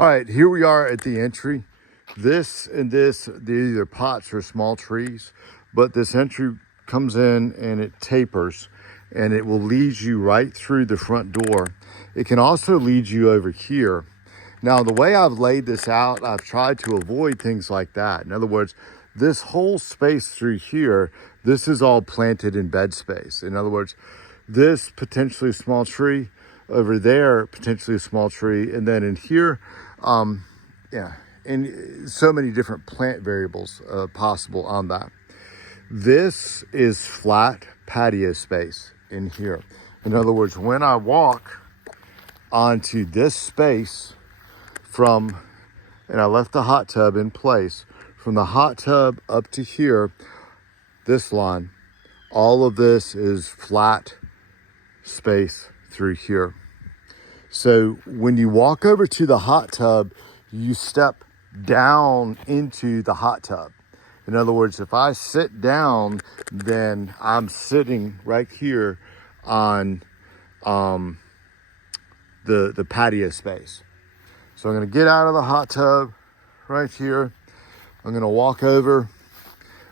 All right, here we are at the entry. This and this, they're either pots or small trees, but this entry comes in and it tapers and it will lead you right through the front door. It can also lead you over here. Now, the way I've laid this out, I've tried to avoid things like that. In other words, this whole space through here, this is all planted in bed space. In other words, this potentially a small tree, over there potentially a small tree, and then in here, and so many different plant variables possible on that. This is flat patio space in here. In other words, when I walk onto this space and I left the hot tub in place, from the hot tub up to here, this line, all of this is flat space through here. So when you walk over to the hot tub, you step down into the hot tub. In other words, if I sit down, then I'm sitting right here on the patio space. So I'm gonna get out of the hot tub right here. I'm gonna walk over.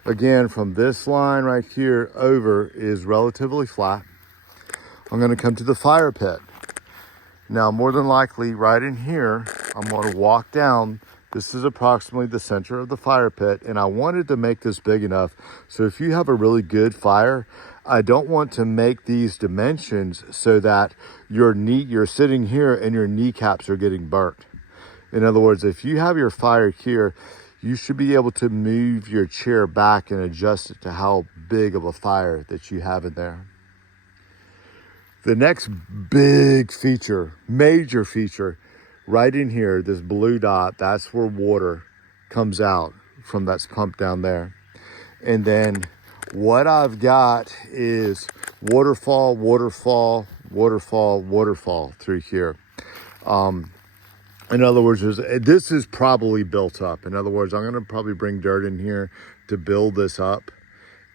Again, from this line right here over is relatively flat. I'm gonna come to the fire pit. Now, more than likely, right in here, I'm going to walk down. This is approximately the center of the fire pit, and I wanted to make this big enough so if you have a really good fire, I don't want to make these dimensions so that you're sitting here and your kneecaps are getting burnt. In other words, if you have your fire here, you should be able to move your chair back and adjust it to how big of a fire that you have in there. The next big feature, major feature, right in here, this blue dot, that's where water comes out from that's pumped down there. And then what I've got is waterfall, waterfall, waterfall, waterfall through here. In other words, this is probably built up. In other words, I'm gonna probably bring dirt in here to build this up.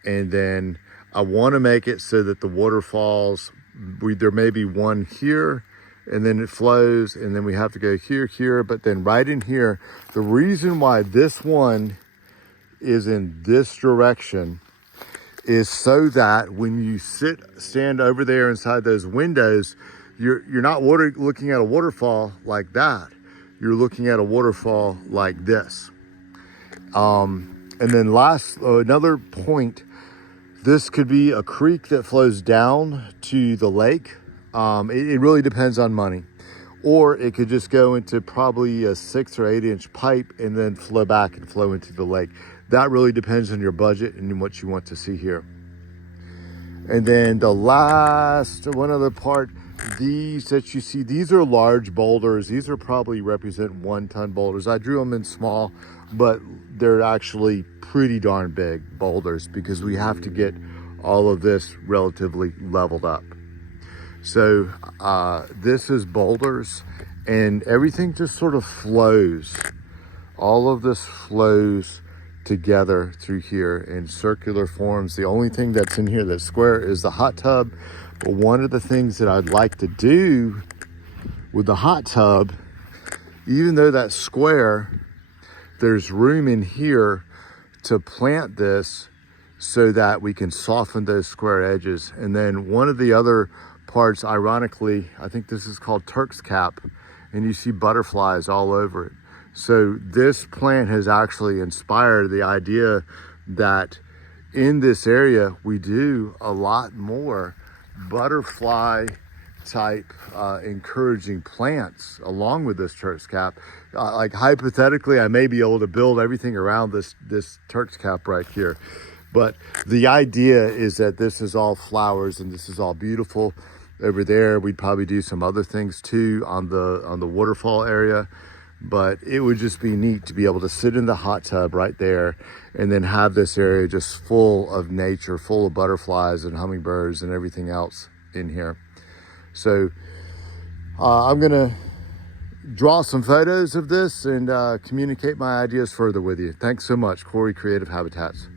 And then I wanna make it so that the waterfalls, there may be one here and then it flows and then we have to go here, but then right in here, the reason why this one is in this direction is so that when you stand over there inside those windows, you're not looking at a waterfall like that. You're looking at a waterfall like this. And then another point, this could be a creek that flows down to the lake. It really depends on money. Or it could just go into probably a 6 or 8 inch pipe and then flow back and flow into the lake. That really depends on your budget and what you want to see here. And then the last, one other part, these that you see, these are large boulders. These are probably represent 1 ton boulders. I drew them in small, but they're actually pretty darn big boulders because we have to get all of this relatively leveled up. So this is boulders and everything just sort of flows. All of this flows together through here in circular forms. The only thing that's in here that's square is the hot tub. But one of the things that I'd like to do with the hot tub, even though that's square, there's room in here to plant this so that we can soften those square edges. And then one of the other parts, ironically, I think this is called Turk's cap, and you see butterflies all over it. So this plant has actually inspired the idea that in this area, we do a lot more butterfly type encouraging plants along with this Turk's cap. Like hypothetically, I may be able to build everything around this Turk's cap right here. But the idea is that this is all flowers and this is all beautiful. Over there, we'd probably do some other things too on the waterfall area. But it would just be neat to be able to sit in the hot tub right there and then have this area just full of nature, full of butterflies and hummingbirds and everything else in here. So I'm gonna draw some photos of this and communicate my ideas further with you. Thanks so much, Corey, Creative Habitats.